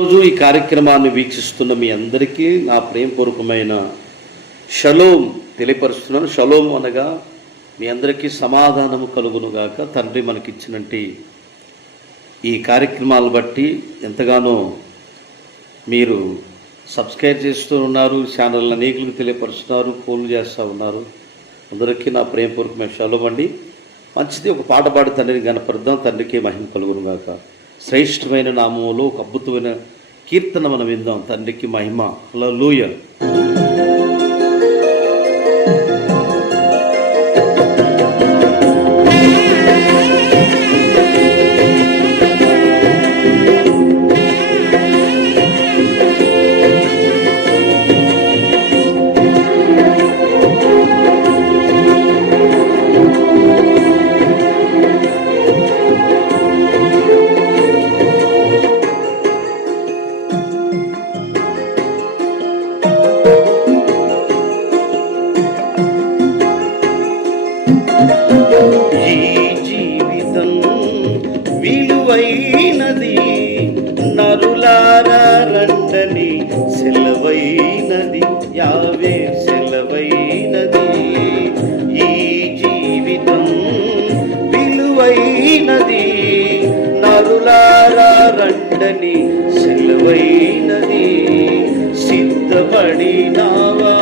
రోజు ఈ కార్యక్రమాన్ని వీక్షిస్తున్న మీ అందరికీ నా ప్రేమపూర్వకమైన షలోం తెలియపరుస్తున్నాను. షలోం అనగా మీ అందరికీ సమాధానము కలుగునుగాక. తండ్రి మనకిచ్చినట్టు ఈ కార్యక్రమాలను బట్టి ఎంతగానో మీరు సబ్స్క్రైబ్ చేస్తూ ఉన్నారు, ఛానల్ అనేకులకు తెలియపరుస్తున్నారు, ఫోన్లు చేస్తూ ఉన్నారు. అందరికీ నా ప్రేమపూర్వకమైన షలోం అండి. మంచిది, ఒక పాట పాడి తండ్రిని గణపరుద్దాం. తండ్రికి మహిమ కలుగునుగాక. శ్రేష్టమైన నామములో ఒక అద్భుతమైన కీర్తన మనం విందాం. తండ్రికి మహిమ. హల్లెలూయా. విలువైనది నరులారా రండని సెలవైనది, యావే సెలవైనది. ఈ జీవితం విలువైనది నరులారా రండని సెలవైనది. సిద్ధపడినావా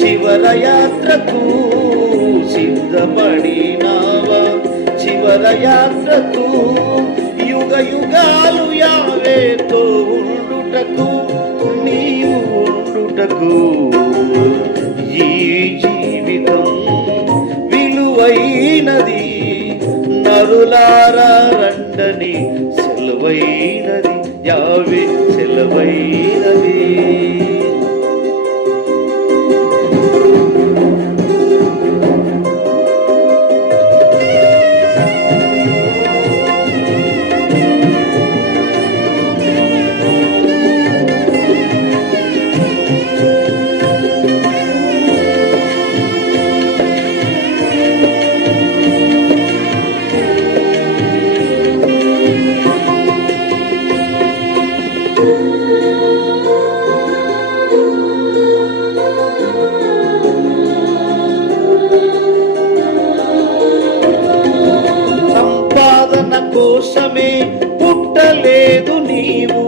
శివరయాత్రకు, సిద్ధపడినావా శివరయాత్రకు, యుగ యుగాలు యావేతో ఉండుటకు, నీవు ఉండుటకు. ఈ జీవితం విలువైనది నరులారా రండని సెలవైనది, యావే సెలవైనది. కోసమే పుట్టలేదు నీవు,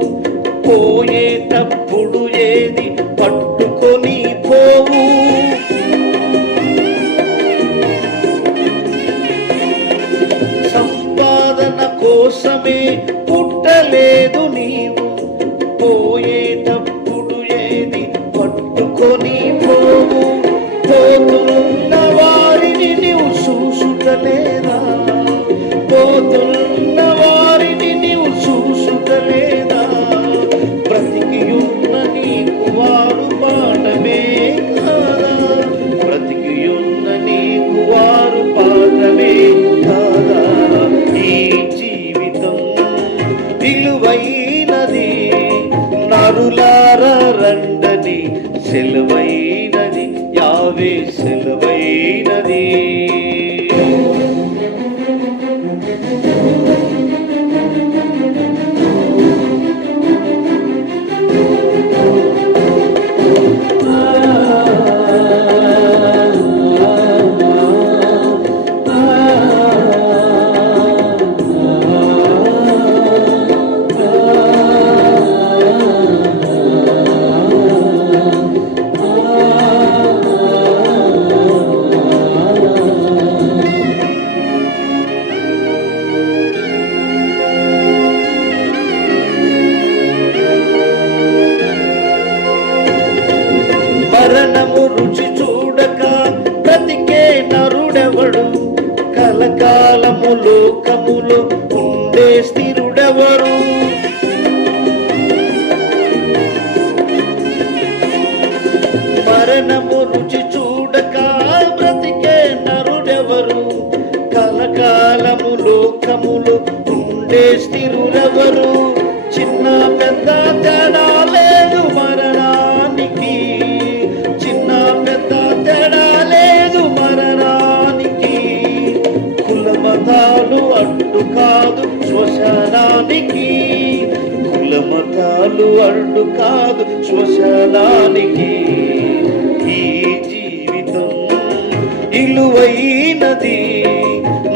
పోయేటప్పుడు ఏది పట్టుకొని పోవు. సంపాదన కోసమే పుట్టలేదు నీవు, పోయేటప్పుడు ఏది పట్టుకొని పోవు. పోతున్న వారిని నీవు చూసుటలేదా, పోతున్న వారిని నీవు చూసుటలేదా. బ్రతికియున్న నీకు వారు పాఠమే కాదా, బ్రతికియున్న నీకు వారు పాఠమే కాదా. ఈ జీవితం విలువైనది నరులారా రండని సెలవైనది, యావే సెలవైనది. మరణము రుచి చూడక బ్రతికే నరుడెవడు, కలకాలము లోకములో ఉండే స్థిరుడెవరు. మరణము రుచి చూడక బ్రతికే నరుడెవరు, కలకాలము లోకములో ఉండే స్థిరుడెవరు. చిన్న పెద్ద తేడా లేదు మరణానికి, చిన్న పెద్ద తేడా లేదు మరణానికి. కుల మతాలు అడ్డు కాదు శ్మశానానికి, కుల కులమతాలు అడ్డు కాదు శ్మశానానికి. ఈ జీవితం ఇలువైనది,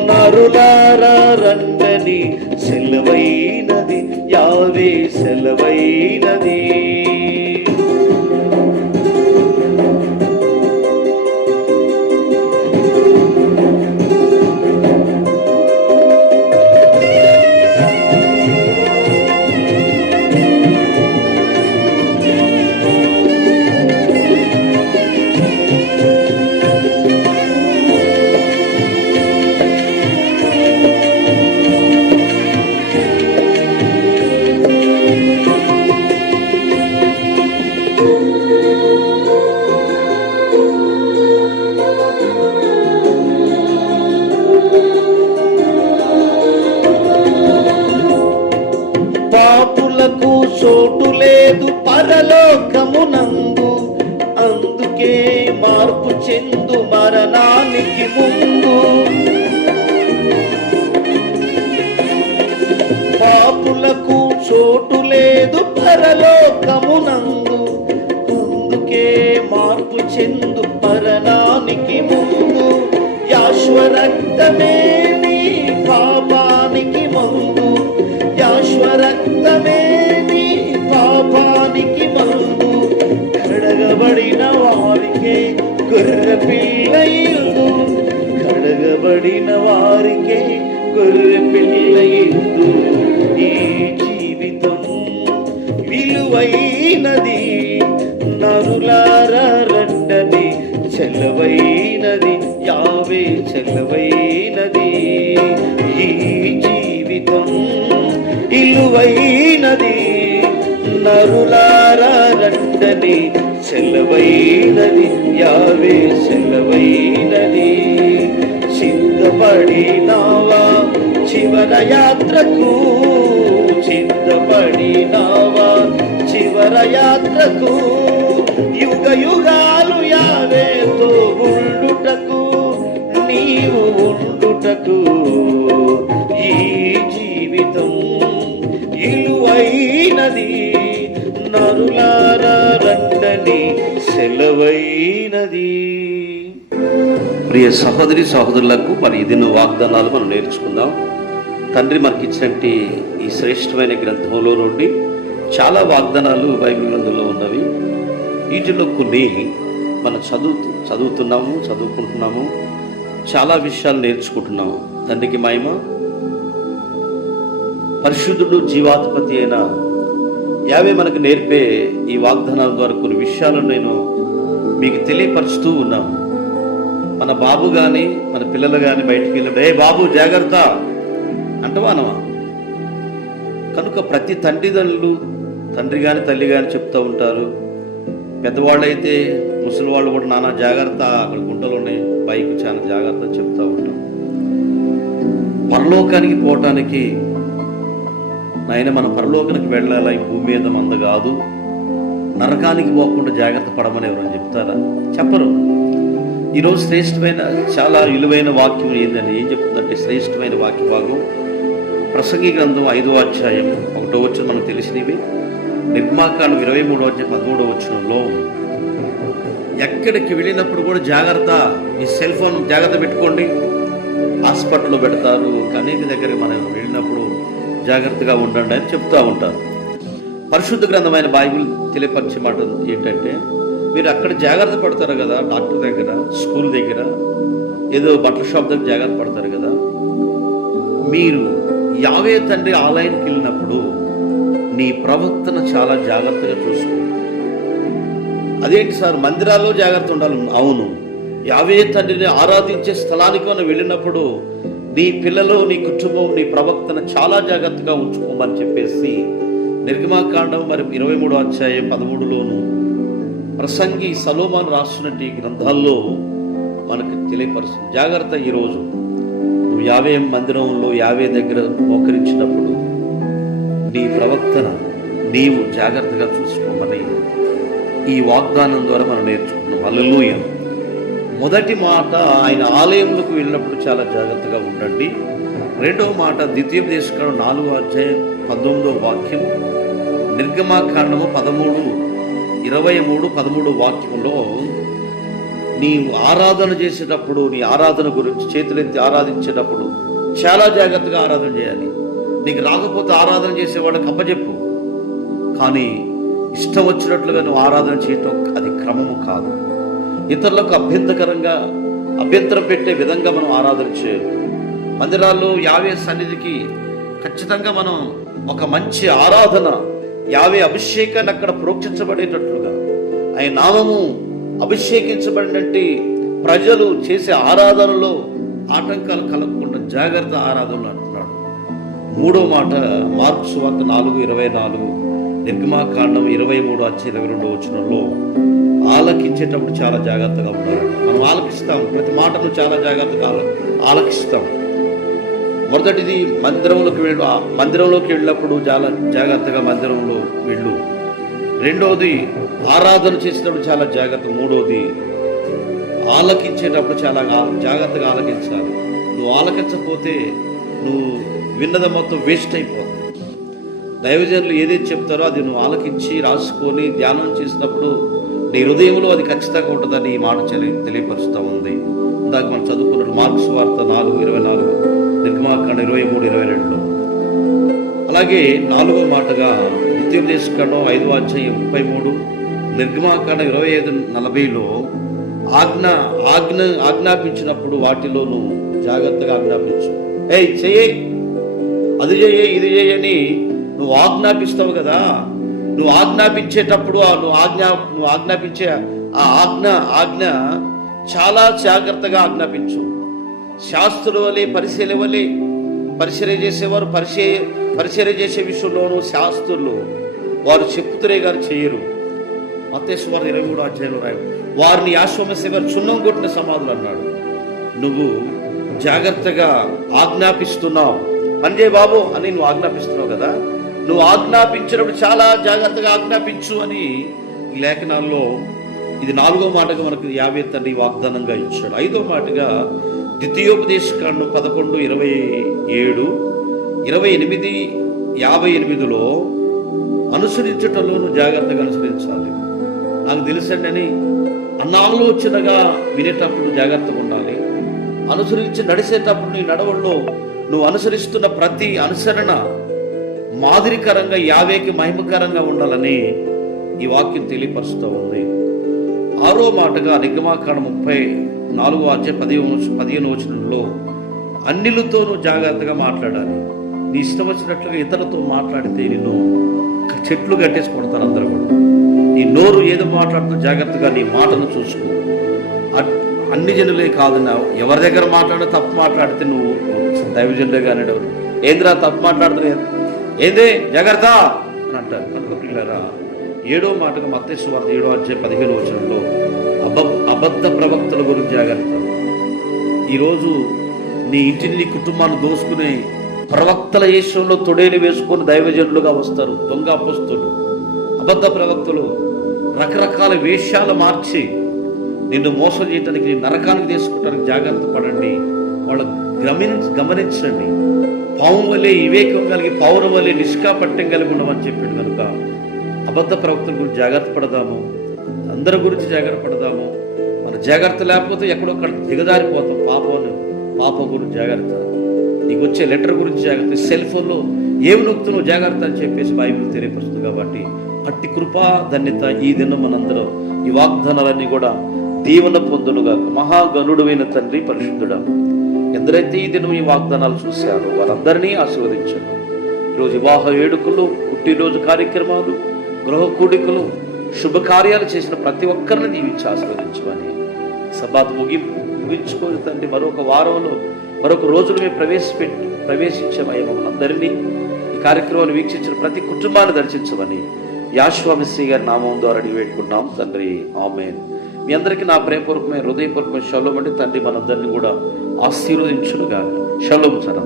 నరులారా రండని సెలవైనది, యావే సెలవైనది. పాపులకు చోటు లేదు పరలోకమునందు, అందుకే మార్పు చెందు మరణానికి ముందు. పాపులకు చోటు లేదు పరలోకమునందు, అందుకే మార్పు చెందు మరణానికి ముందు. యాశ్వ రక్తమే నీ పాపానికి మందు, యాశ్వ రక్తమే నీ పాపానికి మందు. కడగబడిన వారికే గొర్రె పిల్ల ఇల్లు, కడగబడిన వారికే గొర్రె పిల్ల ఇల్లు. ఈ జీవితం విలువైనది, నరులారా రండని చెలవైనది, యావే చెలవైనది. ఈ జీవితం ఇలువైనది, నరులారా రండని చెలవైనది, యావే చెలవైనది. సిద్ధపడినావా చివర యాత్రకు, సిద్ధపడినావా చివర యాత్రకు. యుగ యుగాలు యావేతో ఉండుటకు, నీవు ఉండుటకు. ఈ జీవితం ఇలువైనది, నరులారా రండని సెలవైనది. ప్రియ సహోదరి సహోదరులకు మరి ఇది వాగ్దానాలు మనం నేర్చుకుందాం. తండ్రి మనకిచ్చినట్టు ఈ శ్రేష్టమైన గ్రంథంలో నుండి చాలా వాగ్దానాలు బైబిల్ గ్రంథంలో ఉన్నవి. వీటిలో కొన్ని మనం చదువుతున్నాము, చదువుకుంటున్నాము, చాలా విషయాలు నేర్చుకుంటున్నాము. తండ్రికి మహిమ. పరిశుద్ధుడు జీవాధిపతి అయిన యావే మనకు నేర్పే ఈ వాగ్దానాల ద్వారా కొన్ని విషయాలను నేను మీకు తెలియపరుస్తూ ఉన్నాను. మన బాబు కానీ మన పిల్లలు కానీ బయటికి వెళ్ళినప్పుడు ఏ బాబు జాగ్రత్త అంటవా అనవా? కనుక ప్రతి తండ్రి కానీ తల్లి కానీ చెప్తూ ఉంటారు. పెద్దవాళ్ళు అయితే ముసలి వాళ్ళు కూడా నాన్న జాగ్రత్త, అక్కడ గుంటలు ఉన్నాయి, పైకి చాలా జాగ్రత్త చెప్తూ ఉంటాం. పరలోకానికి పోవటానికి నాయన మన పరలోకానికి వెళ్ళాలి, ఈ భూమి మీద మంద కాదు, నరకానికి పోకుండా జాగ్రత్త పడమని ఎవరైనా చెప్తారా? చెప్పరు. ఈరోజు శ్రేష్టమైన చాలా విలువైన వాక్యం ఏందని ఏం చెప్తుందంటే, శ్రేష్టమైన వాక్య భాగం ప్రసంగి గ్రంథం 5వ అధ్యాయం 1వ వచనం మనకు తెలిసినవి. నిర్మాకాండం 23వ అధ్యాయం 13వ వచనంలో ఎక్కడికి వెళ్ళినప్పుడు కూడా జాగ్రత్త, మీ సెల్ ఫోన్ జాగ్రత్త పెట్టుకోండి. హాస్పిటల్లో పెడతారు, అనేక దగ్గరికి మనం వెళ్ళినప్పుడు జాగ్రత్తగా ఉండండి అని చెప్తూ ఉంటారు. పరిశుద్ధ గ్రంథమైన బైబిల్ తెలియపరిచే మాట ఏంటంటే, మీరు అక్కడ జాగ్రత్త పడతారు కదా, డాక్టర్ దగ్గర, స్కూల్ దగ్గర, ఏదో బట్టల షాప్ దగ్గర జాగ్రత్త పడతారు కదా, మీరు యావే తండ్రి ఆలయానికి వెళ్ళినప్పుడు నీ ప్రవక్తను చాలా జాగ్రత్తగా చూసుకో. అదేంటి సార్ మందిరాల్లో జాగ్రత్త ఉండాలి? అవును. యావే తండ్రిని ఆరాధించే స్థలానికి మనం వెళ్ళినప్పుడు నీ పిల్లలు, నీ కుటుంబం, నీ ప్రవక్తను చాలా జాగ్రత్తగా ఉంచుకోమని చెప్పేసి నిర్గమాకాండం 23వ అధ్యాయం 13లోను ప్రసంగి సొలొమోను రాస్తున్నట్టు ఈ గ్రంథాల్లో మనకు తెలియపరుస్తుంది. జాగ్రత్త. ఈరోజు నువ్వు యావే మందిరంలో యావే దగ్గర మోకరించినప్పుడు నీ ప్రవక్తను నీవు జాగ్రత్తగా చూసుకోమని ఈ వాగ్దానం ద్వారా మనం నేర్చుకున్నాం. హల్లెలూయా. మొదటి మాట, ఆయన ఆలయంలోకి వెళ్ళినప్పుడు చాలా జాగ్రత్తగా ఉండండి. రెండవ మాట, ద్వితీయోపదేశకాండం 4వ అధ్యాయం 19వ వాక్యం, నిర్గమాకాండము 13:23-13 వాక్యంలో నీవు ఆరాధన చేసేటప్పుడు, నీ ఆరాధన గురించి చేతులెత్తి ఆరాధించేటప్పుడు చాలా జాగ్రత్తగా ఆరాధన చేయాలి. నీకు రాకపోతే ఆరాధన చేసేవాళ్ళకి అప్పచెప్పు, కానీ ఇష్టం వచ్చినట్లుగా నువ్వు ఆరాధన చేయటం అది క్రమము కాదు. ఇతరులకు అభ్యంతరం పెట్టే విధంగా మనం ఆరాధన చేయదు. మందిరాల్లో యావే సన్నిధికి ఖచ్చితంగా మనం ఒక మంచి ఆరాధన, యావే అభిషేకాన్ని అక్కడ ప్రోక్షించబడేటట్లుగా, ఆయన నామము అభిషేకించబడినట్టు ప్రజలు చేసే ఆరాధనలో ఆటంకాలు కలగకుండా జాగ్రత్త ఆరాధనలు అంటున్నాడు. మూడో మాట మార్కు సువార్త 4:24, నిర్గమాకాండం 23:22 ఆలకించేటప్పుడు చాలా జాగ్రత్తగా ఉండాలి. మనం ఆలకిస్తాం, ప్రతి మాటను చాలా జాగ్రత్తగా ఆలకిస్తాం. మొదటిది మందిరంలోకి వెళ్ళినప్పుడు చాలా జాగ్రత్తగా మందిరంలో వెళ్ళు. రెండోది ఆరాధన చేసేటప్పుడు చాలా జాగ్రత్త. మూడోది ఆలకించేటప్పుడు చాలా జాగ్రత్తగా ఆలకించాలి. నువ్వు ఆలకించకపోతే నువ్వు విన్నది మొత్తం వేస్ట్ అయిపోతుంది. దైవజనులు ఏదైతే చెప్తారో అది నువ్వు ఆలకించి రాసుకొని ధ్యానం చేసినప్పుడు నీ హృదయంలో అది ఖచ్చితంగా ఉంటుందని ఈ మాట తెలియపరుస్తూ ఉంది. ఇందాక మనం చదువుకున్నట్టు మార్కు సువార్త 4:24, నిర్గమాకాండం 23:22. అలాగే నాలుగో మాటగా ద్వితీయోపదేశకాండం 5:33, నిర్గమాకాండం 25:40 ఆజ్ఞాపించినప్పుడు వాటిలో నువ్వు జాగ్రత్తగా ఆజ్ఞాపించు. చెయ్యి, అది చేయి, ఇది చేయని నువ్వు ఆజ్ఞాపిస్తావు కదా. నువ్వు ఆజ్ఞాపించేటప్పుడు నువ్వు ఆజ్ఞాపించే ఆ ఆజ్ఞ చాలా జాగ్రత్తగా ఆజ్ఞాపించు. శాస్త్రుల వలె పరిచర్య చేసేవారు పరిచర్య చేసే విషయంలోనూ శాస్త్రులు వారు చెప్పుతురే గారు చేయరు. మత్తయి సువార్త 23 రాయు, వారిని ఆశ్వమస్య గారు చున్నం కొట్టిన సమాధులు అన్నాడు. నువ్వు జాగ్రత్తగా ఆజ్ఞాపిస్తున్నావు, పనిచేయ బాబు అని నువ్వు ఆజ్ఞాపిస్తున్నావు కదా. నువ్వు ఆజ్ఞాపించినప్పుడు చాలా జాగ్రత్తగా ఆజ్ఞాపించు అని ఈ లేఖనాల్లో ఇది నాలుగో మాటగా మనకు యావే తండ్రి వాగ్దానంగా ఇచ్చాడు. ఐదో మాటగా ద్వితీయోపదేశకాండం 11:27, 28:58 అనుసరించటంలో నువ్వు జాగ్రత్తగా అనుసరించాలి. నాకు తెలుసండి అని అన్నాలోచనగా వినేటప్పుడు జాగ్రత్తగా ఉండాలి. అనుసరించి నడిచేటప్పుడు నీ నడవల్లో నువ్వు అనుసరిస్తున్న ప్రతి అనుసరణ మాదిరికరంగా యావేకి మహిమకరంగా ఉండాలని ఈ వాక్యం తెలియపరుస్తూ ఉంది. ఆరో మాటగా నిర్గమాకాండం 34:15 అన్యులతో నువ్వు జాగ్రత్తగా మాట్లాడాలి. నీ ఇష్టం వచ్చినట్లుగా ఇతరులతో మాట్లాడితే నిన్ను చెట్లు కట్టేసి కొడతారు అందరూ కూడా. నీ నోరు ఏదో మాట్లాడుతూ జాగ్రత్తగా నీ మాటను చూసుకో. అన్ని జనులే కాదు, ఎవరి దగ్గర మాట్లాడినా తప్పు మాట్లాడితే నువ్వు దైవజనులే కానీ ఏంద్రా తప్పు మాట్లాడుతున్నారు, ఏందే జాగ్రత్త అని అంటారు. కనుక పిల్లరా, ఏడో మాటగా మత్తయి సువార్త 7:15 అబద్ధ ప్రవక్తల గురించి జాగ్రత్త. ఈరోజు నీ ఇంటిని నీ కుటుంబాన్ని దోసుకునే ప్రవక్తల విషయంలో తొడేలు వేసుకొని దైవజనులుగా వస్తారు. దొంగ అపొస్తలులు, అబద్ధ ప్రవక్తలు రకరకాల వేషాలు మార్చి నిన్ను మోసం చేయటానికి, నరకానికి తీసుకుంటానికి జాగ్రత్త పడండి. వాళ్ళు గమనించండి. పాము వల్లే వివేకం కలిగి, పౌరం వల్లే నిష్కాపట్యం కలిగి ఉండమని చెప్పాడు. కనుక అబద్ధ ప్రవక్తల గురించి జాగ్రత్త పడదాము, అందరి గురించి జాగ్రత్త పడదాము. మన జాగ్రత్త లేకపోతే ఎక్కడొక్కడ దిగదారిపోతాం. పాపం గురించి జాగ్రత్త, నీకు వచ్చే లెటర్ గురించి జాగ్రత్త, సెల్ ఫోన్లో ఏమి నొక్కుతున్నావు జాగ్రత్త అని చెప్పేసి బైబిల్ తెలియపరుస్తుంది. కాబట్టి అట్టి కృపా ధన్యత ఈ దినం మనందరం ఈ వాగ్దానాలన్నీ కూడా దీవెన పొందునుగా. మహాగణుడువైన తండ్రి పరిశుద్ధుడా, ఎందరైతే ఈ దినం ఈ వాగ్దానాలు చూశారో వారందరినీ ఆశీర్వదించండి. ఈరోజు వివాహ వేడుకలు, పుట్టినరోజు కార్యక్రమాలు, గృహ కూడికలు, శుభకార్యాలు చేసిన ప్రతి ఒక్కరిని దీవించి ఆశీర్వదించమని సబాత్ ముగించుకొని తండ్రి మరొక వారంలో మరొక రోజులు మేము ప్రవేశించమని మమ్మల్ని అందరినీ ఈ కార్యక్రమాన్ని వీక్షించిన ప్రతి కుటుంబాన్ని దర్శించమని యాశ్వామిశ్రీ గారి నామం ద్వారా వేడుకుంటున్నాం తండ్రి, ఆమేన్. మీ అందరికీ నా ప్రేమపూర్వకమైన హృదయపూర్వకమైన షలోం. అంటే తండ్రి మనందరినీ కూడా ఆశీర్వదించునుగా. Shalom sir.